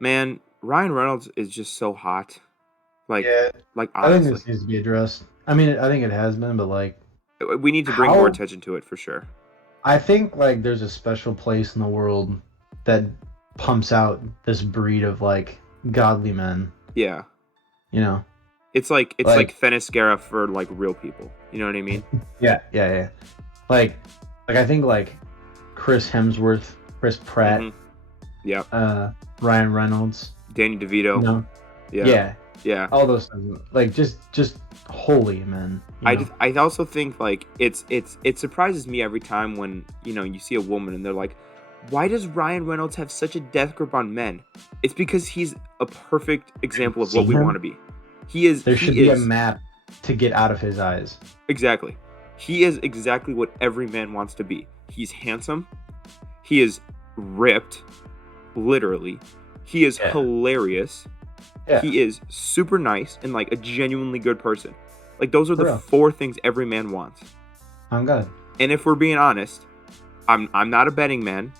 Man, Ryan Reynolds is just so hot. Like, Yeah, like I think honestly, this needs to be addressed. I mean, I think it has been, but like, we need to bring more how attention to it for sure. I think like there's a special place in the world that pumps out this breed of like godly men. Yeah, You know, it's like like Themyscira for like real people. You know what I mean? yeah, like I think like Chris Hemsworth, Chris Pratt, Mm-hmm. Yeah. uh, Ryan Reynolds. Danny You DeVito. know, Yeah. yeah, Yeah. all those things. Like just holy men. You know, I also think like it surprises me every time when you see a woman and they're like, why does Ryan Reynolds have such a death grip on men? It's because he's a perfect example of what seen we want him. to be. He is There he should be a is map to get out of his eyes. exactly. He is exactly what every man wants to be. He's handsome. He is ripped, literally. He is Yeah, hilarious. yeah, He is super nice and like a genuinely good person. Like those are for the real. four things every man wants. I'm good. And if we're being honest, I'm not a betting man,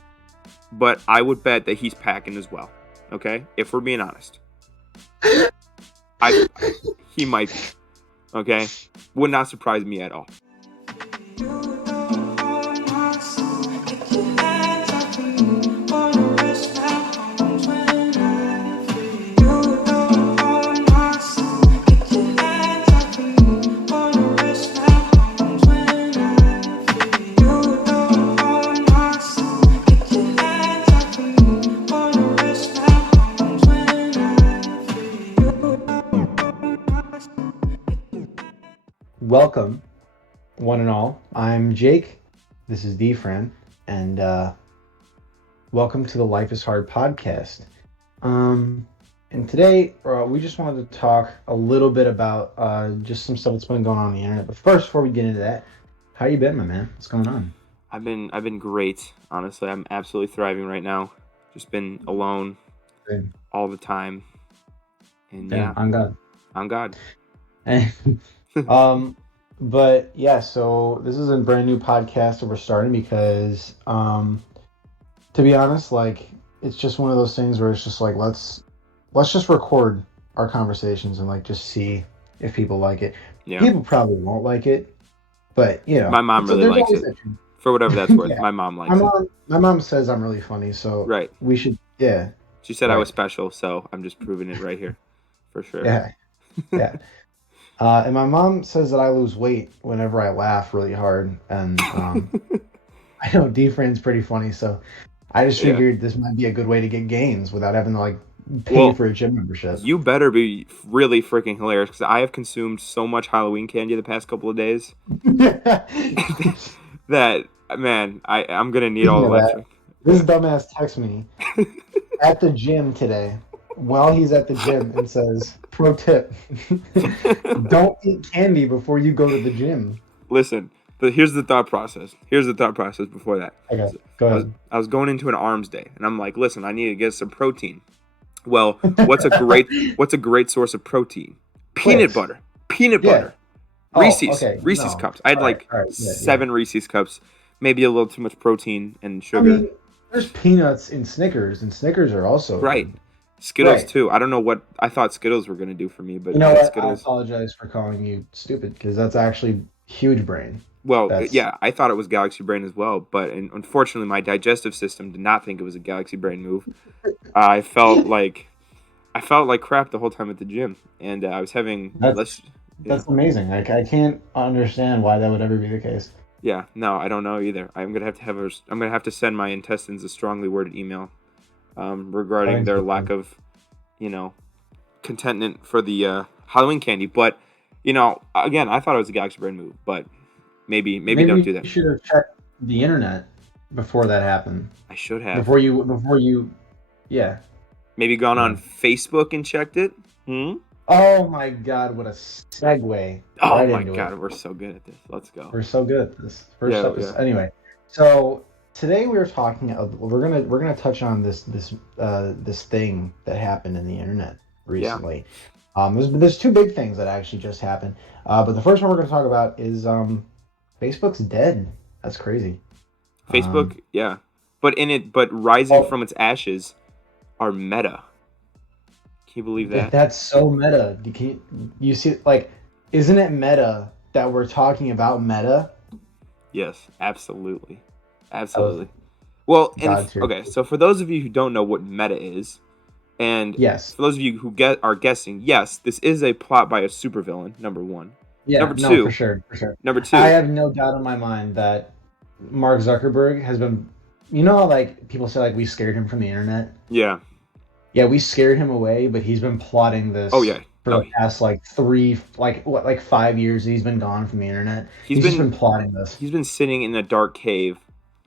but I would bet that he's packing as well. Okay? If we're being honest. I he might be. Okay? Would not surprise me at all. Welcome, one and all. I'm Jake. This is Defran, and welcome to the Life is Hard podcast. And today we just wanted to talk a little bit about just some stuff that's been going on the internet. But first, before we get into that, how you been, my man? What's going on? I've been great. Honestly, I'm absolutely thriving right now. Just been alone Good. all the time. And Yeah, yeah, I'm good. I'm God. um, but yeah, so this is a brand new podcast that we're starting because, to be honest, like it's just one of those things where it's just like let's just record our conversations and like just see if people like it. Yeah. People probably won't like it, but My mom really there's likes always it. that chance. For whatever that's worth, Yeah, my mom likes it. my mom says I'm really funny, so Right. we should yeah She said I was right special, so I'm just proving it right here. For sure. yeah yeah. And my mom says that I lose weight whenever I laugh really hard, and I know D-Fran's pretty funny, so I just Yeah. figured this might be a good way to get gains without having to like pay Well, for a gym membership. you better be really freaking hilarious because I have consumed so much Halloween candy the past couple of days that, man, I'm going to need all Speaking the of that, lecture. this dumbass texts me at the gym today while he's at the gym and says, "Pro tip: don't eat candy before you go to the gym." Listen, but here's the thought process. Here's the thought process before that. Okay, go I was, ahead. I was going into an arms day, and I'm like, listen, I need to get some protein. Well, what's a great source of protein? Peanut Twix. butter. Peanut Yeah. butter. Reese's. Okay. Reese's No. cups. I had like All right. Yeah. 7 Reese's cups. Maybe a little too much protein and I sugar. mean, there's peanuts in Snickers, and Snickers are also Right. good. Skittles Right. too. I don't know what I thought Skittles were gonna do for me, but You know what? I Skittles. apologize for calling you stupid because that's actually huge brain. Well, That's yeah, I thought it was Galaxy Brain as well, but unfortunately, my digestive system did not think it was a Galaxy Brain move. I felt like crap the whole time at the gym, and I was having that's yeah. that's amazing. Like I can't understand why that would ever be the case. Yeah, no, I don't know either. I'm gonna have to send my intestines a strongly worded email, I regarding think their so lack too. of, you know, contentment for the Halloween candy. But again, I thought it was a Galaxy Brain move, but maybe don't do Maybe that. you should have checked the internet before that happened. I should have Before you, yeah. maybe gone Yeah. on Facebook and checked it. Hmm? Oh my God, what a segue Oh right my into it. God, we're so good at this. Let's go. We're so good at this first Yeah, yeah, episode. Anyway, so today we were talking. We're gonna touch on this thing that happened in the internet yeah. recently. There's two big things that actually just happened. But the first one we're gonna talk about is Facebook's dead. That's crazy. Facebook, Um, yeah. But rising oh from its ashes are Meta. Can you believe that? That's so meta. You see, like, isn't it meta that we're talking about meta? Yes, absolutely. That was Absolutely. Well, and God tier. okay, so for those of you who don't know what meta is, and Yes. for those of you who are guessing, yes, this is a plot by a supervillain, number one. Yeah, Number no, for two, sure, for sure. number I two, have no doubt in my mind that Mark Zuckerberg has been, you know, how, like people say, like we scared him from the internet. yeah. Yeah, we scared him away, but he's been plotting Oh this yeah. for No, the past like like 5 years. He's been gone from the internet. he's He's just been been plotting this. he's been sitting in a dark cave,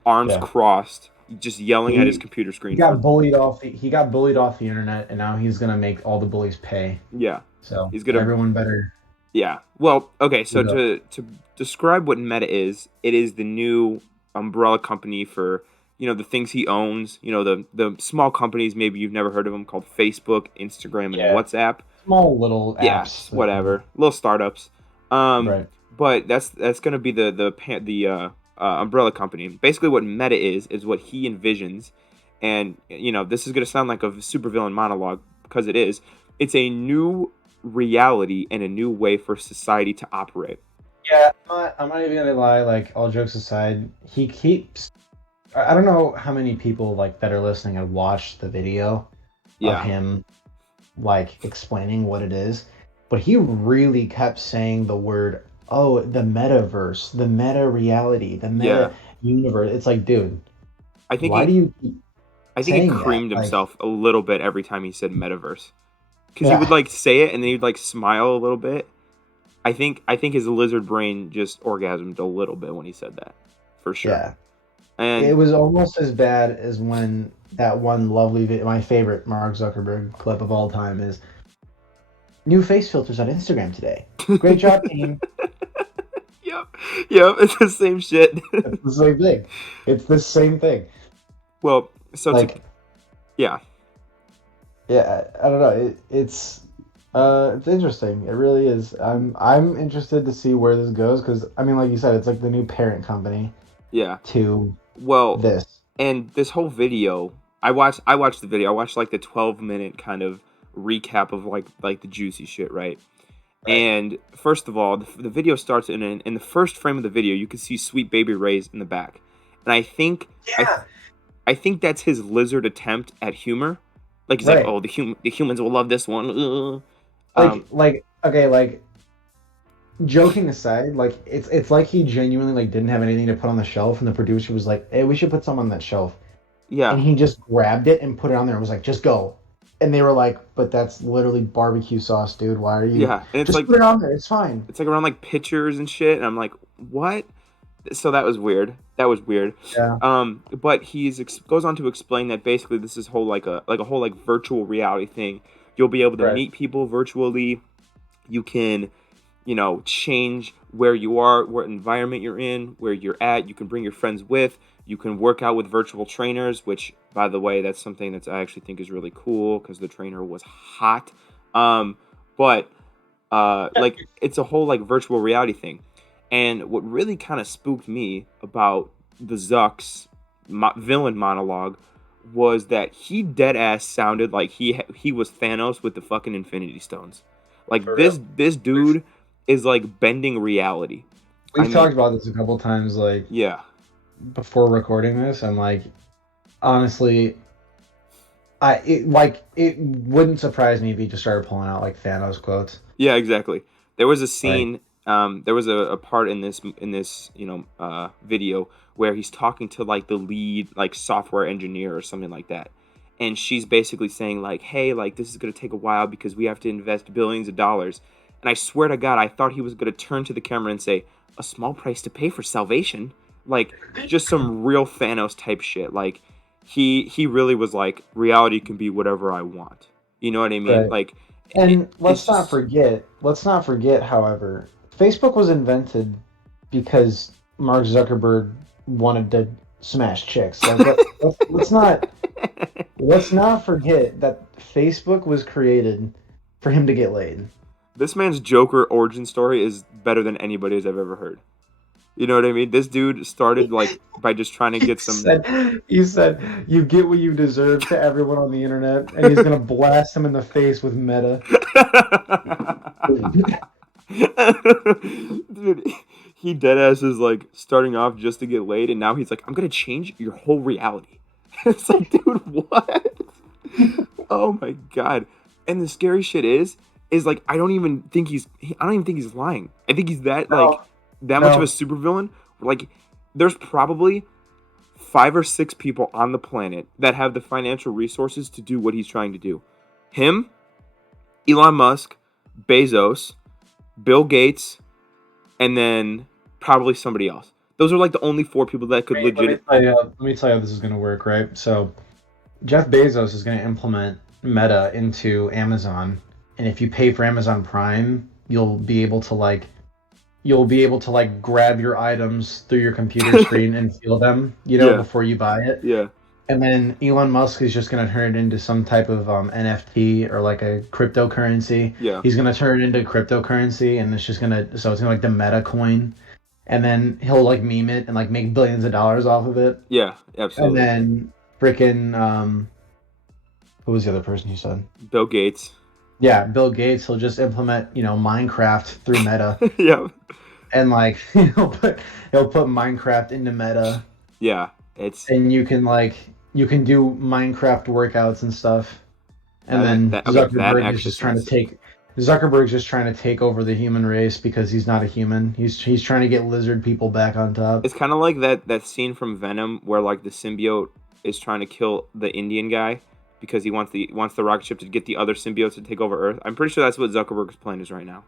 arms Yeah, crossed, just yelling at his he computer he screen got for bullied off the internet, and now he's gonna make all the bullies pay. yeah. So He's gonna everyone better yeah. Well, okay, so suit up. to describe what Meta is, it is the new umbrella company for, the things he owns, the small companies maybe you've never heard of them called Facebook, Instagram, and Yeah, WhatsApp. small little Yeah, apps. whatever. Little startups. Um Right. but that's going to be the umbrella company. Basically what Meta is what he envisions, and this is going to sound like a supervillain monologue because it is. It's a new reality and a new way for society to operate. Yeah, I'm not even gonna lie. Like all jokes aside, he keeps. I don't know how many people like that are listening have watched the video of Yeah. him like explaining what it is, but he really kept saying the word, "Oh, the metaverse, the meta reality, the meta Yeah. universe." It's like, dude, I think why he do you keep I think he saying that? creamed Like, himself a little bit every time he said metaverse. Cuz he would yeah, like say it and then he'd like smile a little bit. I think his lizard brain just orgasmed a little bit when he said that. For sure. yeah. It And was almost as bad as when that one lovely video, my favorite Mark Zuckerberg clip of all time is new face filters on Instagram today. Great job, team. yep. Yep, it's the same shit. It's the same thing. It's the same thing. Well, so to Like, yeah. yeah, I don't know. It's interesting. It really is. I'm interested to see where this goes because I mean, like you said, it's like the new parent company Yeah. to Well, this. and this whole video, I watched the video. I watched like the 12-minute kind of recap of like the juicy shit, right? Right. And first of all, the video starts in the first frame of the video, you can see Sweet Baby Ray's in the back. And I Yeah. I think that's his lizard attempt at humor. Like he's like, Right. "Oh, the humans will love this one." Um Like okay, like joking aside, like it's like he genuinely like didn't have anything to put on the shelf, and the producer was like, "Hey, we should put some on that shelf," and yeah. he just grabbed it and put it on there and was like, "Just go." And they were like, "But that's literally barbecue sauce, dude. Why are you Yeah. And it's just like put it on there? It's fine." around like pictures and shit, and I'm like, "What?" So that was weird. That was weird. Yeah. But goes on to explain that basically this is whole like a whole like virtual reality thing. You'll be able to Right. meet people virtually. You can, change where you are, what environment you're in, where you're at. You can bring your friends with. You can work out with virtual trainers, which, by the way, that's something that I actually think is really cool because the trainer was hot. But like it's a whole like virtual reality thing. And what really kind of spooked me about the Zuck's villain monologue was that he dead ass sounded like he was Thanos with the fucking Infinity Stones. Like For real. this dude is like bending reality. I We've mean, talked about this a couple times, like yeah, before recording this, and like honestly, it wouldn't surprise me if he just started pulling out like Thanos quotes. yeah, exactly. There was a Like, scene. There was a part in this video where he's talking to like the lead like software engineer or something like that, and she's basically saying like, "Hey, like this is gonna take a while because we have to invest billions of dollars." And I swear to God, I thought he was gonna turn to the camera and say, "A small price to pay for salvation," like just some real Thanos type shit. Like he really was like, reality can be whatever I want. You know what I mean? right. Like And it's just let's not forget, however, Facebook was invented because Mark Zuckerberg wanted to smash chicks. Like, let's not forget that Facebook was created for him to get laid. this man's Joker origin story is better than anybody's I've ever heard. You know what I mean? This dude started like by just trying to get some. He said, "You get what you deserve" to everyone on the internet, and he's gonna blast them in the face with Meta. Dude, he dead ass is like starting off just to get laid, and now he's like, I'm gonna change your whole reality. It's like, dude, what? Oh my god! And the scary shit is like I don't even think he's lying. I think he's No, that much of a no, supervillain. Like, there's probably 5 or 6 people on the planet that have the financial resources to do what he's trying to do. Him, Elon Musk, Bezos, Bill Gates, and then probably somebody else. Those are like the only 4 people that could legit. let me tell you how this is gonna work, right? So Jeff Bezos is gonna implement Meta into Amazon, and if you pay for Amazon Prime, you'll be able to like grab your items through your computer screen and feel them, Yeah, before you buy it. yeah, And then Elon Musk is just going to turn it into some type of NFT or like a cryptocurrency. yeah, He's going to turn it into cryptocurrency, and it's just going to, so it's going to like the meta coin. And then he'll like meme it and like make billions of dollars off of it. yeah, And absolutely. then freaking, who was the other person you said? Bill Gates. Yeah, Bill Gates. He'll just implement, Minecraft through Meta, Yeah, and like he'll put Minecraft into Meta, yeah. It's and you can do Minecraft workouts and stuff. And then that okay. That actually sounds. Zuckerberg's just trying to take over the human race because he's not a human. He's trying to get lizard people back on top. It's kind of like that scene from Venom where like the symbiote is trying to kill the Indian guy because he wants the rocket ship to get the other symbiotes to take over Earth. I'm pretty sure that's what Zuckerberg's plan is right now.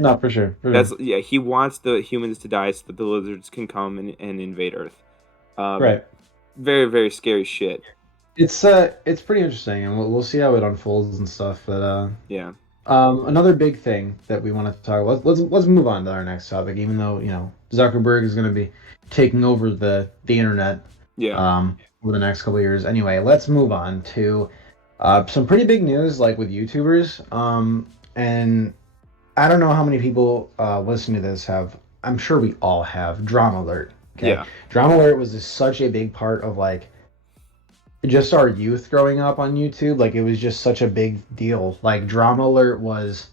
No, for sure. For That's sure. yeah. He wants the humans to die so that the lizards can come and invade Earth. Um, Right. very very scary shit. It's pretty interesting, and we'll see how it unfolds and stuff. But Yeah, another big thing that we want to talk about. Let's move on to our next topic. Even though Zuckerberg is going to be taking over the internet yeah, over the next couple of years. Anyway, let's move on to some pretty big news, like with YouTubers. And I don't know how many people listening to this have. I'm sure we all have Drama Alert. Okay, yeah, Drama Alert was such a big part of like just our youth growing up on YouTube. Like it was just such a big deal. Like Drama Alert was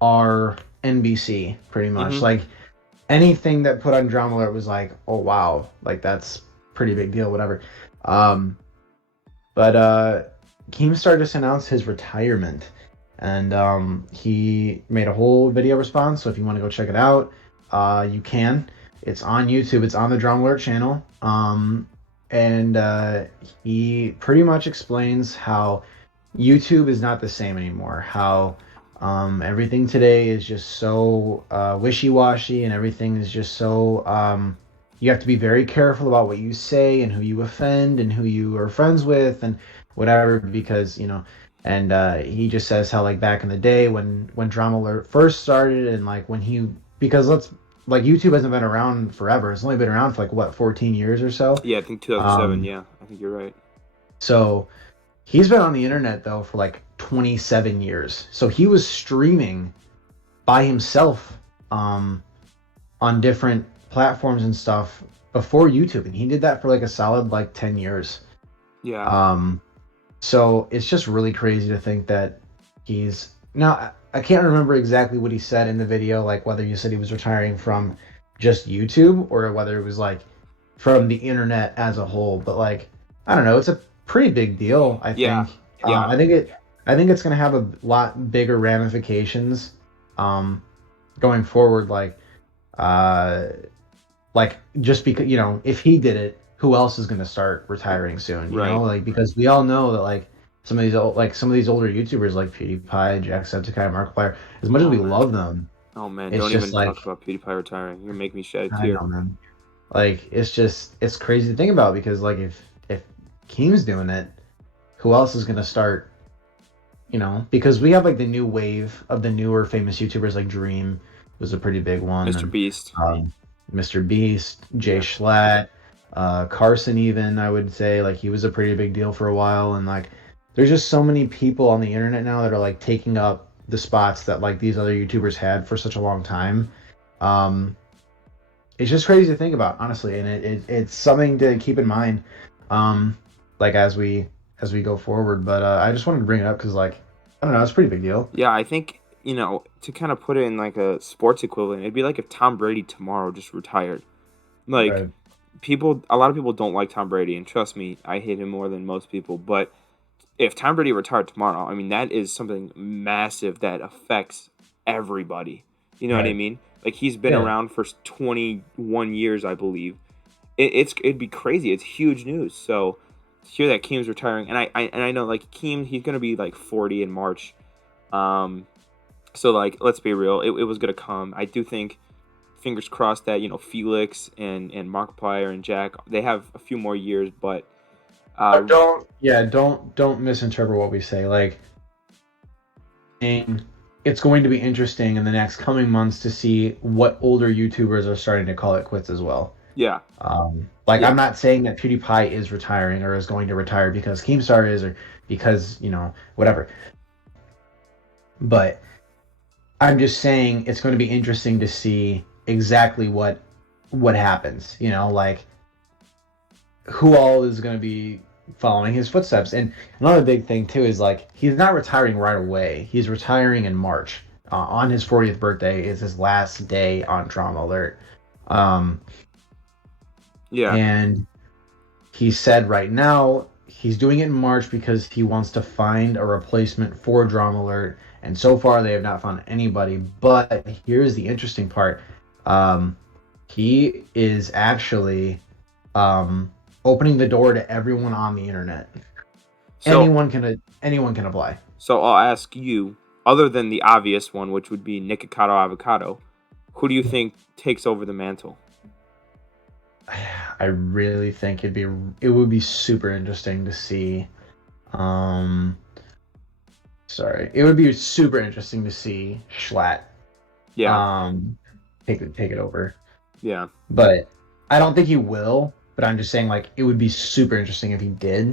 our NBC pretty much. hmm Like anything that put on Drama Alert was like, oh wow, like that's pretty big deal, whatever. Um, but Keemstar just announced his retirement, and he made a whole video response. So if you want to go check it out, you can. It's on YouTube. It's on the Drama Alert channel. And he pretty much explains how YouTube is not the same anymore. How everything today is just so wishy-washy, and everything is just so you have to be very careful about what you say and who you offend and who you are friends with and whatever, because and he just says how like back in the day when Drama Alert first started, and like when he because let's like YouTube hasn't been around forever. It's only been around for like what 14 years or so. yeah. I think 2007. um Yeah, I think you're right. so he's been on the internet though for like 27 years. So he was streaming by himself on different platforms and stuff before YouTube, and he did that for like a solid like 10 years. Yeah, Um so it's just really crazy to think that he's now I can't remember exactly what he said in the video, like whether he said he was retiring from just YouTube or whether it was like from the internet as a whole, but like I don't know, it's a pretty big deal, I yeah, think. yeah, I think it's going to have a lot bigger ramifications um going forward, uh like just because if he did it, who else is going to start retiring soon, right. like because we all know that like some of these older YouTubers like PewDiePie, Jacksepticeye, Markiplier, as much as Oh we man. love them, Oh man, it's don't just even like talk about PewDiePie retiring. You're gonna make me shed a I tear. know, man. Like it's crazy to think about, because like if Keem's doing it, who else is going to start, because we have like the new wave of the newer famous YouTubers, like Dream was a pretty big one, Mr. and Beast. Mr. Beast, Jay Yeah. Schlatt, Carson, even I would say like he was a pretty big deal for a while, and like there's just so many people on the internet now that are like taking up the spots that like these other YouTubers had for such a long time. Um, it's just crazy to think about, honestly, and it's something to keep in mind, um, like as we go forward. But I just wanted to bring it up because, like, I don't know, it's a pretty big deal. Yeah, I think, to kind of put it in like a sports equivalent, it'd be like if Tom Brady tomorrow just retired. Like, Right. a lot of people don't like Tom Brady, and trust me, I hate him more than most people. But if Tom Brady retired tomorrow, I mean, that is something massive that affects everybody. You know what I Right. mean? Like, he's been Yeah. around for 21 years, I believe. It'd be crazy. It's huge news. So to hear that Keem's retiring, and I know like Keem, he's gonna be like 40 in March. Um, so like, let's be real, it was gonna come. I do think, fingers crossed that Felix and Markiplier and Jack, they have a few more years, but Don't misinterpret what we say. Like, it's going to be interesting in the next coming months to see what older YouTubers are starting to call it quits as well. yeah, Like, yeah, I'm not saying that PewDiePie is retiring or is going to retire because Keemstar is, or because, whatever. But I'm just saying it's going to be interesting to see exactly what happens. Like, who all is going to be following his footsteps. And another big thing too is, like, he's not retiring right away. He's retiring in March. On his 40th birthday is his last day on Drama Alert. Um, yeah. and he said right now he's doing it in March because he wants to find a replacement for Drama Alert. And so far they have not found anybody. But here's the interesting part. Um, he is actually opening the door to everyone on the internet. So Anyone can apply. so I'll ask you, other than the obvious one, which would be Nikocado Avocado, who do you think takes over the mantle? I really think it would be super interesting to see. Um, it would be super interesting to see Schlatt Yeah, take it over. yeah. But I don't think he will. But I'm just saying, like, it would be super interesting if he did.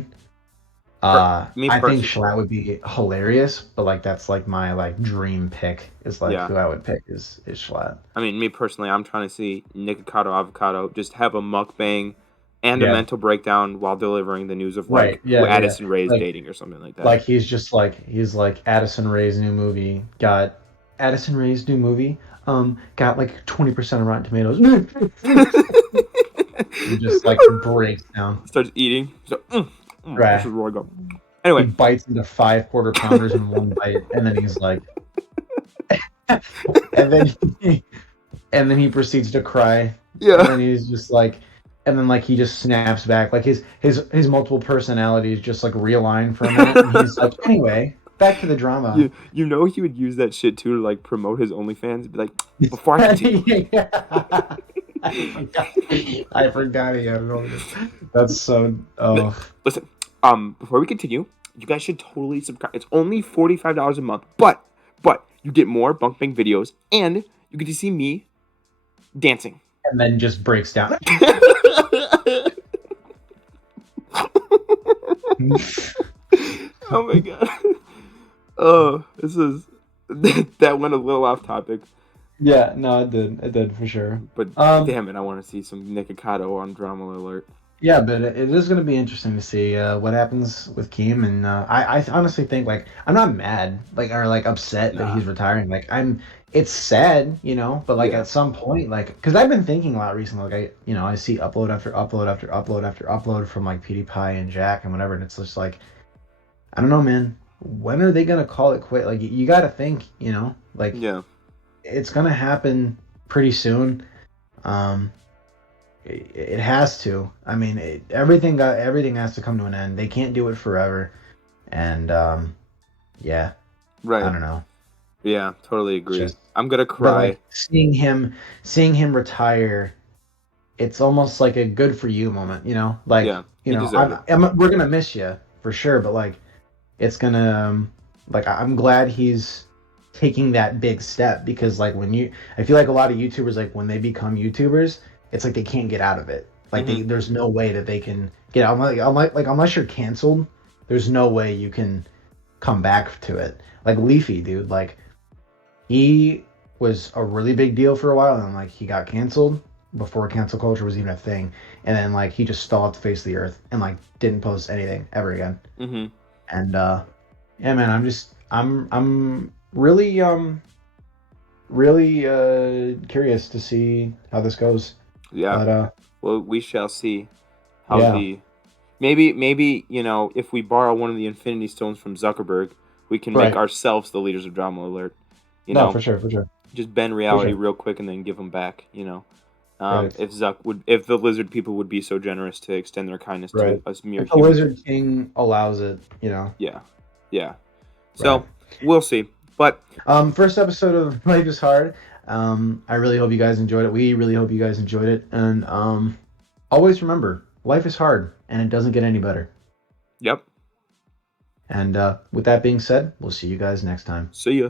Me I think personally, Schlatt would be hilarious, but like that's like my like dream pick is like yeah. who I would pick is Schlatt. I mean, me personally, I'm trying to see Nikocado Avocado just have a mukbang and a Yeah. mental breakdown while delivering the news of Right. like Yeah. who Yeah. Yeah. Addison Rae is Like dating or something like that. like he's like Addison Rae's new movie got Addison Rae's new movie got like 20% of Rotten Tomatoes. He just like breaks down. Starts eating. So, this is Right. really good. He Anyway, bites into 5 quarter pounders in one bite, and then he's like, and then he, and then he proceeds to cry, and yeah. then he's just like, and then like he just snaps back, like his multiple personalities just like realign for a minute, and he's like, anyway, back to the drama. You know he would use that shit too to like promote his OnlyFans. Be like, before I continue. Yeah. I forgot he had an order. That's so. Oh. Listen, before we continue, you guys should totally subscribe. It's only $45 a month, but you get more bunkbang videos and you get to see me dancing. And then just breaks down. Oh my god. Oh, this is that went a little off topic, Yeah, no, it did for sure. but damn it, I want to see some Nikocado on Drama Alert. Yeah, but it is going to be interesting to see what happens with Keem, and I honestly think, like, I'm not mad, like, or like upset that Nah. he's retiring. Like, it's sad, but like Yeah. at some point, like, because I've been thinking a lot recently, like, I see upload after upload after upload after upload from like PewDiePie and Jack and whatever, and it's just like, I don't know, man, when are they gonna call it quit? Like, you got to think, like, Yeah. it's gonna happen pretty soon. Um, it has to. I mean, everything has to come to an end. They can't do it forever, and yeah, Right. I don't know. Yeah, totally agree. Just I'm gonna but cry. like seeing him retire, it's almost like a good for you moment. Like Yeah, he deserved we're gonna miss you for sure, but like it's gonna like I'm glad he's taking that big step because like I feel like a lot of YouTubers, like when they become YouTubers, it's like they can't get out of it. Like there's no way that they can get out. Like unless you're canceled, there's no way you can come back to it. Like Leafy, dude, like he was a really big deal for a while, and like he got canceled, before cancel culture was even a thing, and then like he just fell off the face of the earth and like didn't post anything ever again. Mm-hmm. And yeah, man, I'm really curious to see how this goes. Yeah. But Well, we shall see how yeah, the maybe if we borrow one of the Infinity Stones from Zuckerberg, we can make right. ourselves the leaders of Drama Alert. You No, know, for sure, for sure, just bend for reality sure. real quick and then give them back. Right, If the lizard people would be so generous to extend their kindness to right. us mere If the humans. Lizard King allows it, you know. Yeah, yeah. Right. So we'll see. But First episode of Life is Hard. I really hope you guys enjoyed it. We really hope you guys enjoyed it. And always remember, life is hard and it doesn't get any better. yep. And with that being said, we'll see you guys next time. See ya.